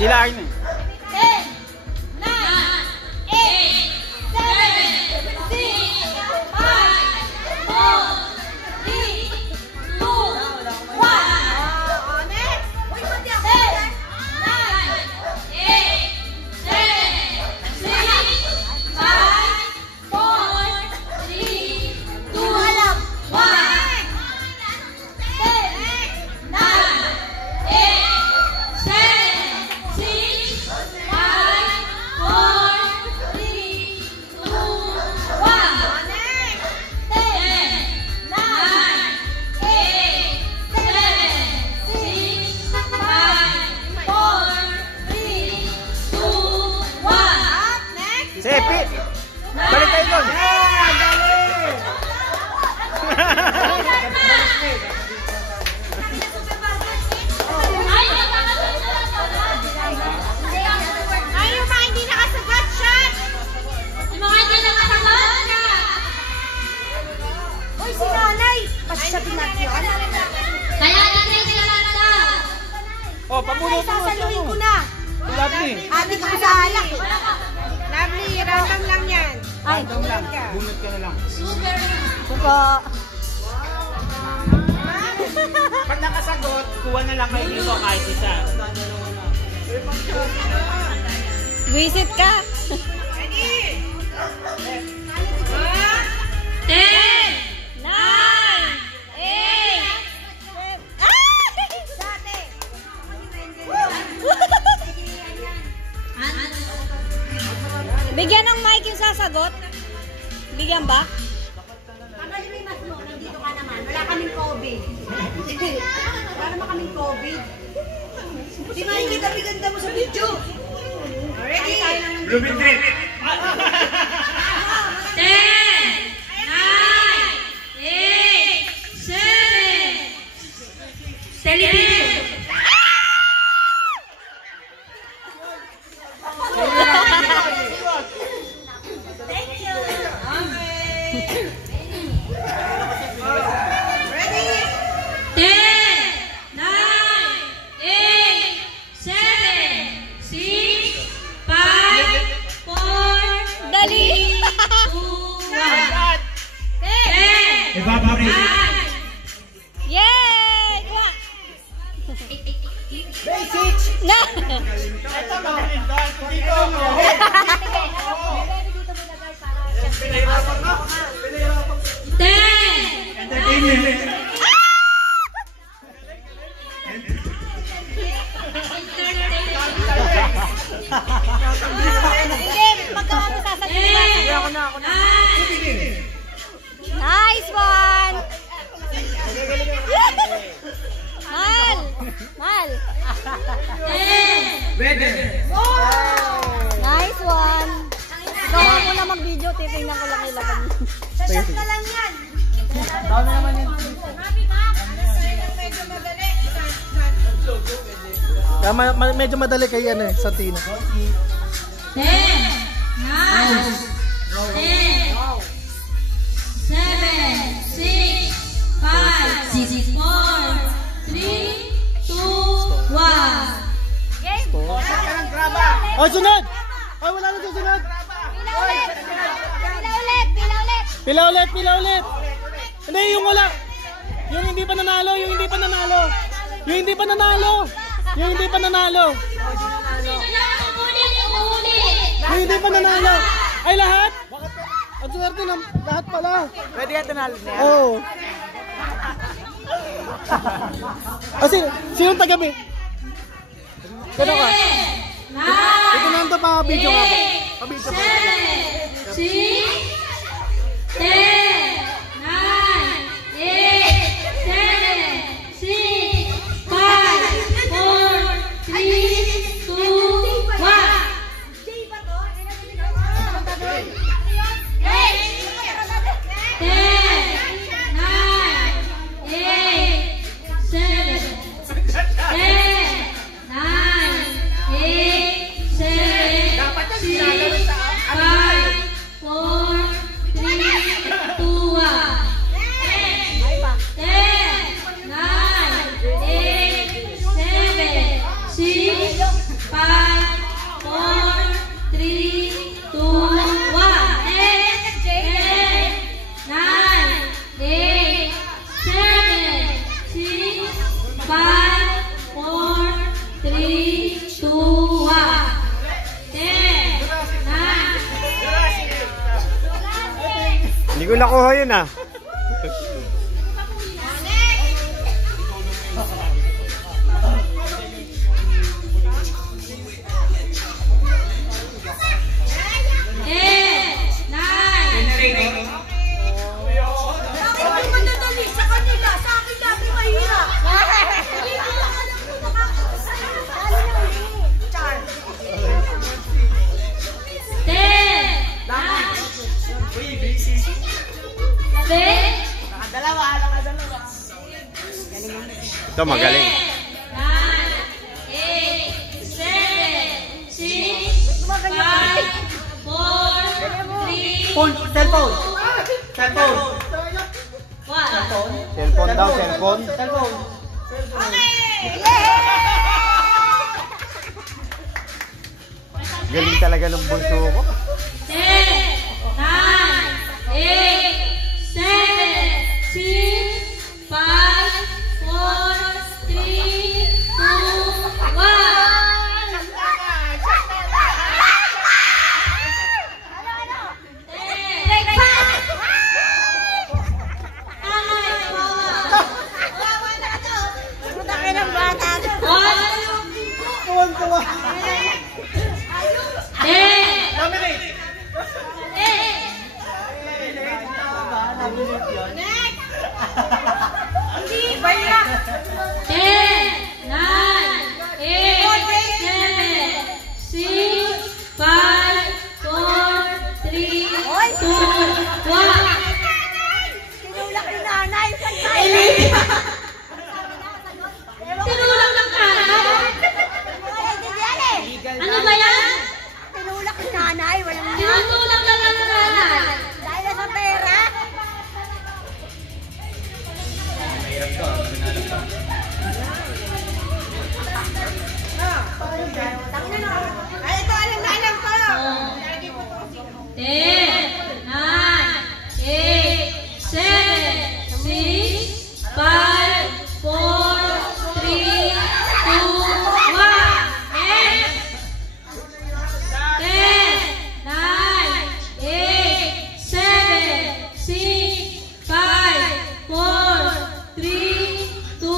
Sila ini. 10, 9, 8, 7, 6, 5, 4, 3, 2, 1. Next. 10, 9, 8, 7, 6, 5, 4, 3, 2, 1. Sepi. Balik tayo doon. Ayun mga hindi nakasagot, shot! Yung mga hindi nakasagot! Uy, si nanay! Pasyatin natin yun. Kaya natin sila na! Oh, pamuno. Sasaluhin ko na! Lovely. Ate ka sa alak. Lovely, random lang yan. Ay, Random lang. Bunot ka na lang. Super! Suko. Pag nakasagot, kuha na lang kayo dito kahit isa. Visit ka. Ready? 10, 9, 8. Bigyan ng mic yung sasagot. Bigyan ba? Pagalimas mo, nandito ka naman. Wala kaming COVID. Wala naman kaming COVID. Di ba hindi kami ganda mo sa video? Ready? Blooming trip. 10, 9, 8, 7. Television. Thank you. Ready? 10, 9, 8, 7, 6, 5, 4, Dali. 2, 1. 10, Evaporate. 9, Yay! Kuha. Basics. Na. Ito magaling doon. Dito ako. Pinahirapan ka. Pinahirapan ka. 10, Entertainment. Hindi, magkakaroon mo sasagot. Ako na. Nice one. Mal. Mal. Weather. Nice one. Gawa mo na mag-video, titingnan ko lang ilaban mo. Shot ka lang yan. Dami naman yun. Medyo madali. Medyo madali kay yan eh, sa Tina. 10, 9, 10, 7, 6, 5, 4, 3, 2, 1. Game! Ay, sunod! Ay, wala na susunod! Pila ulit. Pila ulit. Pila ulit. Pila ulit, pila ulit! Hindi, yung wala! Yung hindi pa nanalo, yung hindi pa nanalo! Yung hindi pa nanalo! Yung hindi pa nanalo! Yung hindi pa nanalo! Ay, lahat? Ang swerte na, lahat pala! Pwede yan tunalo niya. Oo! Sino tagabi? Kano ka? Ito na ito pa video nga po. Pa-video po. 7, 6, 10, 9, 8, 7, 6, 5, 4, 3, 2, Hindi ko nakuha yun ah. Ito magaling. 9, 8, 7, 6, 5, 4, 3, Cellphone. 1. Cellphone daw, cellphone. Galing talaga ng bunso ko. 10, 9, 8, 7, 6, 5, 4, 3, 2, Tinulak ng nanay. Ano ba yan? Tinulak ni nanay, walang Tinutulak lang ng nanay. dahil sa pera. Ay, ito alam na alam ko. 10, 9, 8, 7, 6, 5, 4, 3, 2, 1. 10, 9, 8, 7, 6, 5, 4, 3, 2,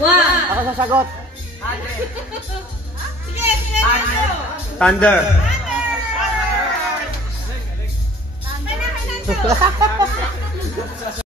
1. Ako sasagot. Sige, sige. Thunder. Thunder!